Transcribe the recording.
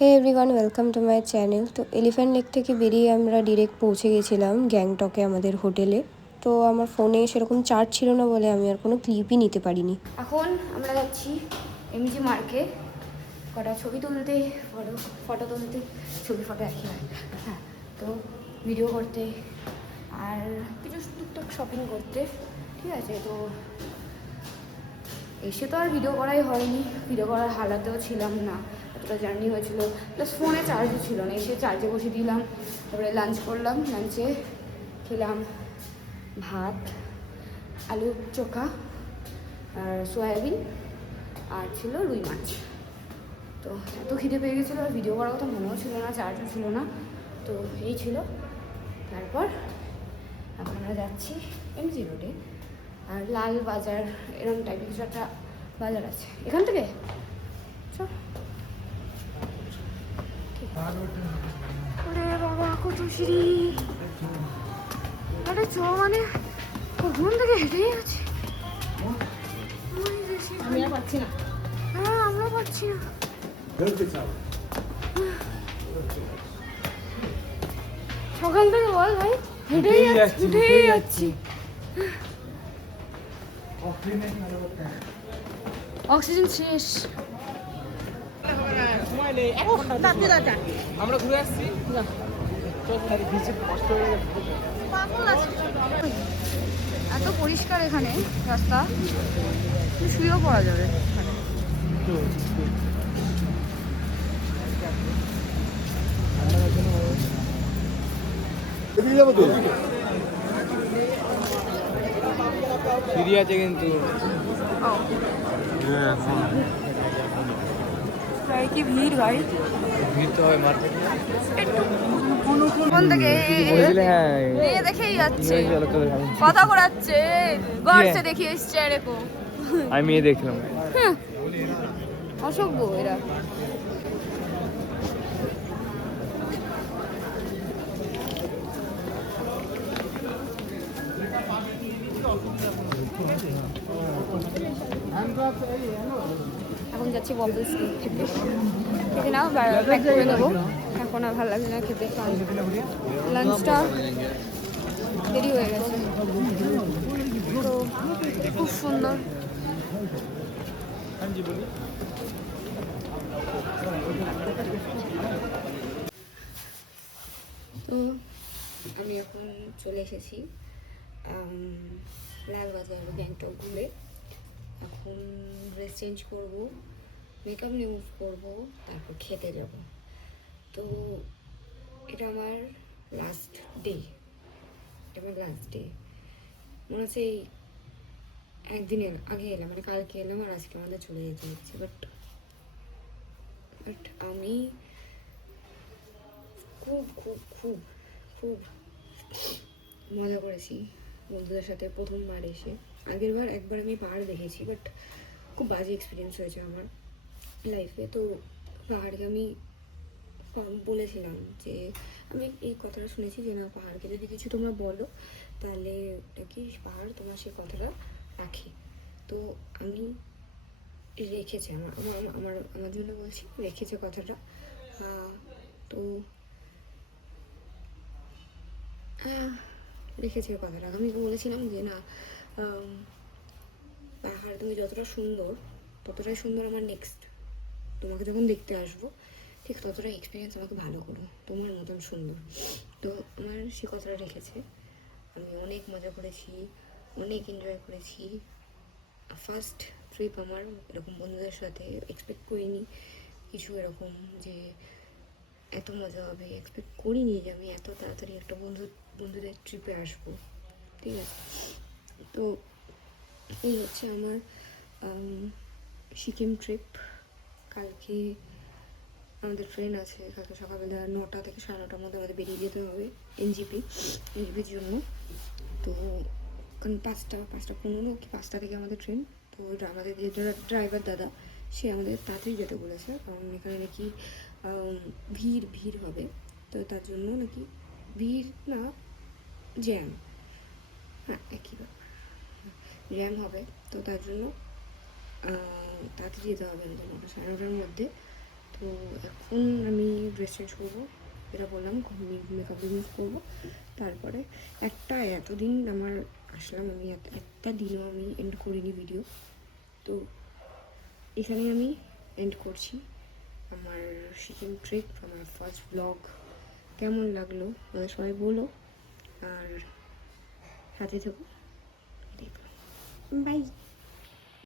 Hey everyone, welcome to my channel. তো elephant lake থেকে বেরিয়ে আমরা ডিরেক্ট পৌঁছে গেছিলাম গ্যাংটকে আমাদের হোটেলে। তো আমার ফোনে সেরকম চার্জ ছিল না বলে আমি আর কোনো ক্লিপই নিতে পারিনি। এখন আমরা যাচ্ছি এমজি মার্কে কটা ছবি তুলতে, ফটো তুলতে, ফটো একই হয়। হ্যাঁ, তো ভিডিও করতে আর কিছু টুকটাক শপিং করতে। ঠিক আছে, তো এসে তো আর ভিডিও করাই হয়নি, ভিডিও করার হালাতেও ছিলাম না, এতটা জার্নি হয়েছিল, প্লাস ফোনে চার্জও ছিল না। এসে চার্জে বসে দিলাম, তারপরে লাঞ্চ করলাম। লাঞ্চে খেলাম ভাত, আলু চোখা আর সয়াবিন, আর ছিল রুই মাছ। তো এত খিদে পেয়ে গেছিলো, আর ভিডিও করার কথা মনেও ছিল না, চার্জও ছিল না। তো এই ছিল। তারপর এখন আমরা যাচ্ছি এমজি রোডে, আর লাল বাজার এরকম টাইপের কিছু একটা বাজার আছে এখান থেকে। ওরে বাবা, কত সিঁড়ি! আরে চ মানে কখন থেকে হেঁটেই আছে। আমি আর পাচ্ছি না। হ্যাঁ, আমরা পাচ্ছি না। সকাল থেকে বল ভাই, হেঁটেই যাচ্ছি। অক্সিজেন শেষ। আমরা ঘুরে আসছি। এত পরিষ্কার এখানে রাস্তা, শুয়েও পড়া যাবে এখানে। ফ্রি আছে কিন্তু। কি ভিড় ভাই! ভিড় তো হবে মার্কেটে। কোন থেকে মেয়ে দেখেই যাচ্ছে, কথা ঘোরাচ্ছে, গড়ছে দেখিয়ে এসছে এরকম। আমি মেয়ে দেখলাম। অসভ্য এরা। এখন যাচ্ছি ববলস খেতে। খেতে না প্যাক করে নেবো, এখন আর ভালো লাগছে না খেতে। লাঞ্চটা দেরি হয়ে গেছে, তো খুব সুন্দর। তো আমি এখন চলে এসেছি লালবাজার গ্যাংটক ঘুরে। এখন ড্রেস চেঞ্জ করবো, মেকআপ রিমুভ করবো, তারপর খেতে যাব। তো এটা আমার লাস্ট ডে, মনে হচ্ছে এই একদিন আগে এলাম, মানে কালকে এলাম, আর আজকে আমাদের চলে যেতে হচ্ছে। বাট আমি খুব খুব খুব খুব মজা করেছি বন্ধুদের সাথে প্রথমবার এসে। আগের বার একবার আমি পাহাড় দেখেছি, বাট খুব বাজে এক্সপিরিয়েন্স হয়েছে আমার লাইফে। তো পাহাড়কে আমি বলেছিলাম যে আমি এই কথাটা শুনেছি যে না, পাহাড়কে যদি কিছু তোমরা বলো তাহলে নাকি পাহাড় তোমার সেই কথাটা রাখে। তো আমি রেখেছে, আমার আমার আমার আমার জন্য বলছি, রেখেছে কথাটা। তো রেখেছে কথাটা। আমি বলেছিলাম যে না, পাহাড় তুমি যতটা সুন্দর, ততটাই সুন্দর আমার নেক্সট তোমাকে যখন দেখতে আসবো, ঠিক ততটাই এক্সপিরিয়েন্স আমাকে ভালো করো, তোমার মতন সুন্দর। তো আমার সে কথাটা রেখেছে। আমি অনেক মজা করেছি, অনেক এনজয় করেছি। ফার্স্ট ট্রিপ আমার এরকম বন্ধুদের সাথে, এক্সপেক্ট করিনি কিছু এরকম যে এত মজা হবে, এক্সপেক্ট করিনি যে আমি এত তাড়াতাড়ি একটা বন্ধুদের ট্রিপে আসবো। ঠিক আছে, তো এই হচ্ছে আমার সিকিম ট্রিপ। কালকে আমাদের ট্রেন আছে, কালকে সকালবেলা 9টা থেকে 9:30টার মধ্যে আমাদের বেরিয়ে যেতে হবে এনজিপির জন্য। তো কারণ 5:15 কি 5টা থেকে আমাদের ট্রেন। তো আমাদের যে ড্রাইভার দাদা, সে আমাদের তাড়াতাড়ি যেতে বলেছে, কারণ এখানে নাকি ভিড় হবে। তো তার জন্য নাকি ভিড় না, জ্যাম, হ্যাঁ একই ব্যাপার, জ্যাম হবে। তো তার জন্য তাড়াতাড়ি যেতে হবে আমাদের 9টা 9:30টার মধ্যে। তো এখন আমি ড্রেস চেঞ্জ করবো, যেটা বললাম মেকআপ রিমুভ করবো। তারপরে এতদিন আমার আসলাম, আমি একটা দিনও আমি এন্ড করিনি ভিডিও, তো এখানে আমি এন্ড করছি আমার সিকিম ট্রিপ, আমার ফার্স্ট ব্লগ। কেমন লাগলো আমাদের সবাই বলো, আর সাথে থাকো, দেখো, বাই।